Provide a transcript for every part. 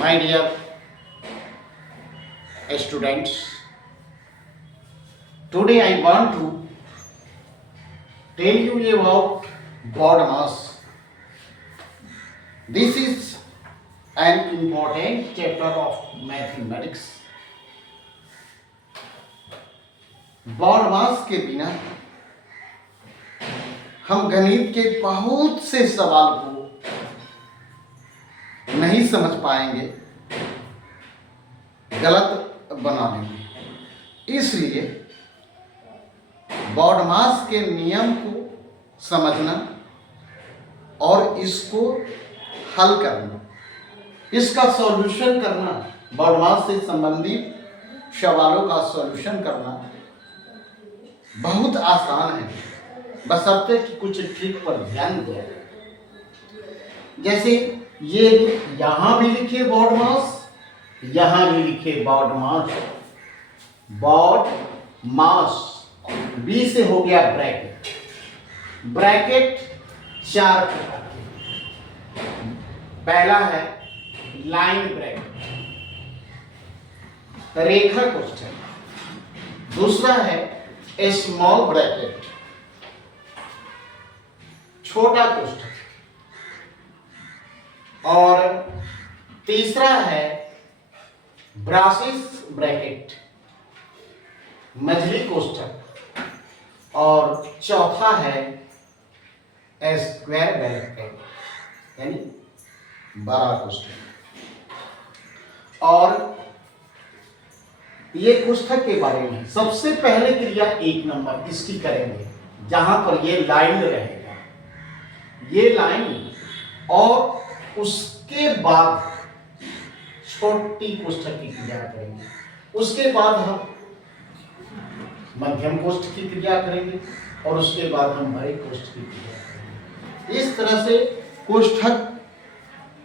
My dear students, today I want to tell you about God mass. This is an important chapter of mathematics. God mass के बिना हम गणित के बहुत से सवाल को नहीं समझ पाएंगे, गलत बना देंगे। इसलिए बॉडमास के नियम को समझना और इसको हल करना, इसका सॉल्यूशन करना, बॉडमास से संबंधित सवालों का सॉल्यूशन करना बहुत आसान है, बशर्ते कि कुछ ट्रिक पर ध्यान दें। जैसे ये यहाँ भी लिखे बॉडमास, यहाँ भी लिखे बॉडमास। बॉडमास बी से हो गया ब्रैकेट। ब्रैकेट चार प्रकार के। पहला है लाइन ब्रैकेट, रेखा कोष्ठक। दूसरा है स्मॉल ब्रैकेट, छोटा कोष्ठक। और तीसरा है ब्रासिस ब्रैकेट, मझली कोष्ठक। और चौथा है स्क्वायर ब्रैकेट, यानी बड़ा कोष्ठक। और ये कोष्ठक के बारे में सबसे पहले क्रिया 1 नंबर इसकी करेंगे, जहां पर ये लाइन रहेगा, ये लाइन। और उसके बाद छोटी कोष्ठक की क्रिया करेंगे। उसके बाद हम मध्यम कोष्ठक की क्रिया करेंगे और उसके बाद हम बड़े कोष्ठक की क्रिया करेंगे। इस तरह से कोष्ठक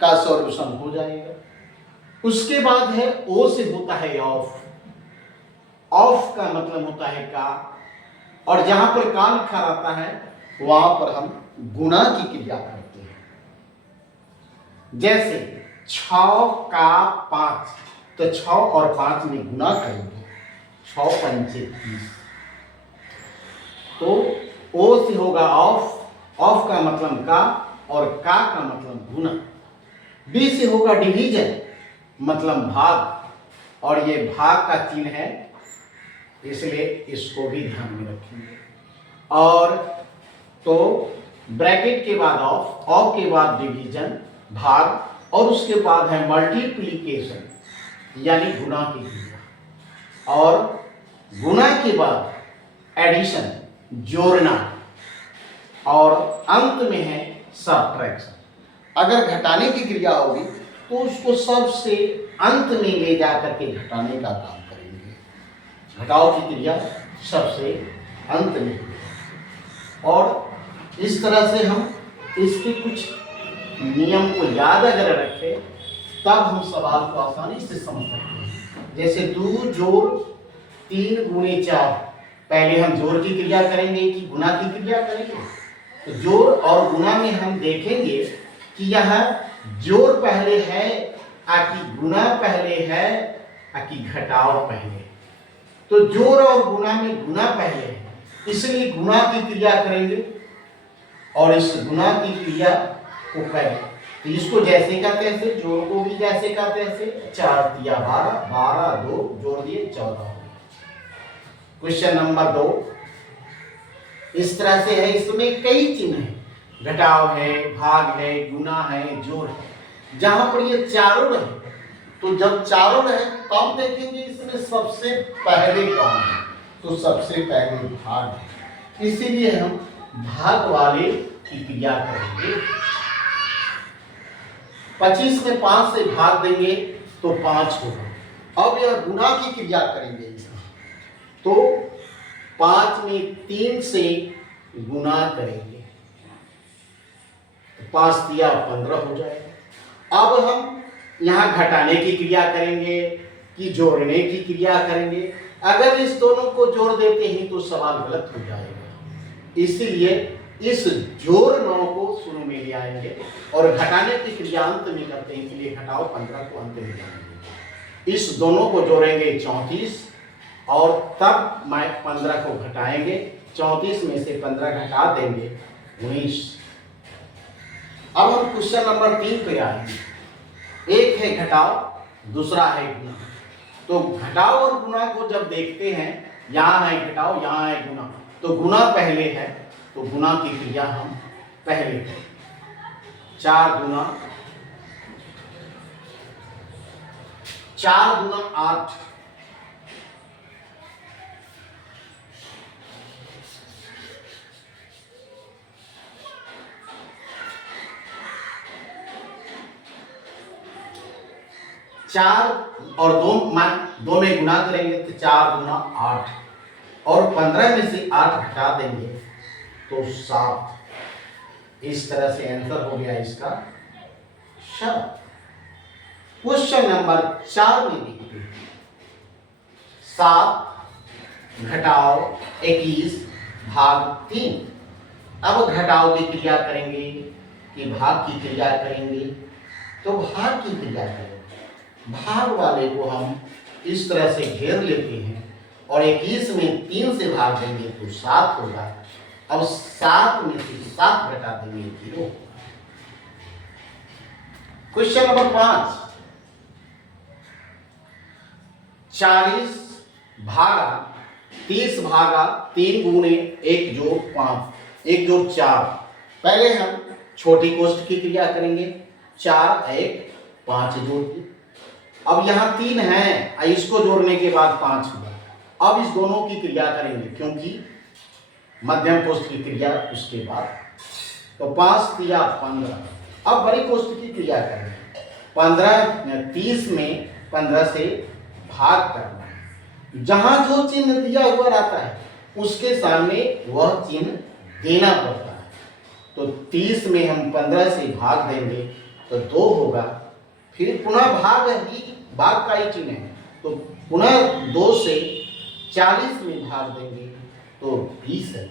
का सॉल्यूशन हो जाएगा। उसके बाद है ओ से होता है ऑफ। ऑफ का मतलब होता है का, और जहां पर का लिखा रहता है वहां पर हम गुणा की क्रिया करते हैं। जैसे 6 का 5, तो 6 और 5 में गुणा करेंगे, 6 पंचे 30। तो ओ से होगा ऑफ। ऑफ का मतलब का और का मतलब गुणा। बी से होगा डिवीजन, मतलब भाग, और ये भाग का चिन्ह है, इसलिए इसको भी ध्यान में रखेंगे। और तो ब्रैकेट के बाद ऑफ, ऑफ के बाद डिवीजन, भाग, और उसके बाद है मल्टीप्लिकेशन, यानी गुणा की क्रिया। और गुणा के बाद एडिशन, जोड़ना, और अंत में है सब्ट्रैक्शन। अगर घटाने की क्रिया होगी तो उसको सबसे अंत में ले जाकर के घटाने का काम करेंगे। घटाओ की क्रिया सबसे अंत में। और इस तरह से हम इसके कुछ नियम को याद अगर रखें तब हम सवाल को आसानी से समझ सकते हैं। जैसे 2 जोड़ 3 गुणे 4, पहले हम जोड़ की क्रिया करेंगे कि गुणा की क्रिया करेंगे? तो जोड़ और गुणा में हम देखेंगे कि यह जोड़ पहले है कि गुणा पहले है कि घटाओ पहले। तो जोड़ और गुणा में गुणा पहले है, इसलिए गुणा की क्रिया करेंगे। और इस गुणा की क्रिया को करें तो इसको जैसे का तैसे, जोड़ को भी जैसे का तैसे। 4 तिया 12, 12 2 जोड़ दिए 14। क्वेश्चन नंबर 2 इस तरह से है। इसमें कई चिन्ह है, घटाव है, भाग है, गुणा है, जोड़ है। जहां पर ये चारों रहे, तो जब चारों रहे तब देखेंगे इसमें सबसे पहले कौन है, तो सबसे पहले भाग है। इसीलिए हम भाग वाले की क्रिया करेंगे। 25 में 5 से भाग देंगे तो 5 होगा। अब यह गुणा की क्रिया करेंगे इसमें, तो 5 में 3 से गुणा करेंगे, 5 दिया 15 हो जाएगा। अब हम यहाँ घटाने की क्रिया करेंगे कि जोड़ने की क्रिया करेंगे। अगर इस दोनों को जोड़ देते हैं तो सवाल गलत हो जाएगा, इसलिए इस जोड़ 9 को शुरू में ले आएंगे और घटाने की क्रिया अंत में करते हैं, इसलिए घटाओ 15 को अंत में लाएंगे। इस दोनों को जोड़ेंगे 34 और तब 15 को घटाएंगे, 34 में से 15 घटा देंगे 19। अब हम क्वेश्चन नंबर 3 पे आएंगे। एक है घटाओ, दूसरा है गुना। तो घटाओ और गुना को जब देखते हैं, यहाँ है घटाओ, यहाँ है गुना, तो गुना पहले है, तो गुना की क्रिया हम पहले करें। 4 गुना 8, 4 और 2 में गुना करेंगे तो 4 गुना 8 और 15 में से 8 घटा देंगे तो 7। इस तरह से आंसर हो गया इसका 7। क्वेश्चन नंबर 4 में देखते हैं। 7 घटाओ 21 भाग 3। अब घटाओ की क्रिया करेंगे कि भाग की क्रिया करेंगे? तो भाग की क्रिया करेंगे। भाग वाले को हम इस तरह से घेर लेते हैं और 21 में 3 से भाग देंगे तो 7 होगा। अब 7 में से 7 घटा देंगे 0। Question number 5। 40 भागा 30 भागा 3 गुणे 1 जोड़ 5, 1 जोड़ 4। पहले हम छोटी कोष्ठ की क्रिया करेंगे। 4 1 5 जोड़ दी। अब यहाँ 3 है, इसको जोड़ने के बाद 5 हुआ। अब इस दोनों की क्रिया करेंगे क्योंकि मध्यम कोष्ठ की क्रिया उसके बाद। तो 5 दिया 15। अब बड़ी कोष्ठ की क्रिया करेंगे। 30 में 15 से भाग करना है। जहां जो चिन्ह दिया हुआ रहता है उसके सामने वह चिन्ह देना पड़ता है। तो 30 में हम 15 से भाग देंगे तो 2 होगा। फिर पुनः भाग का ही चिन्ह है, तो पुनः 2 से 40 में भाग देंगे तो 20 है।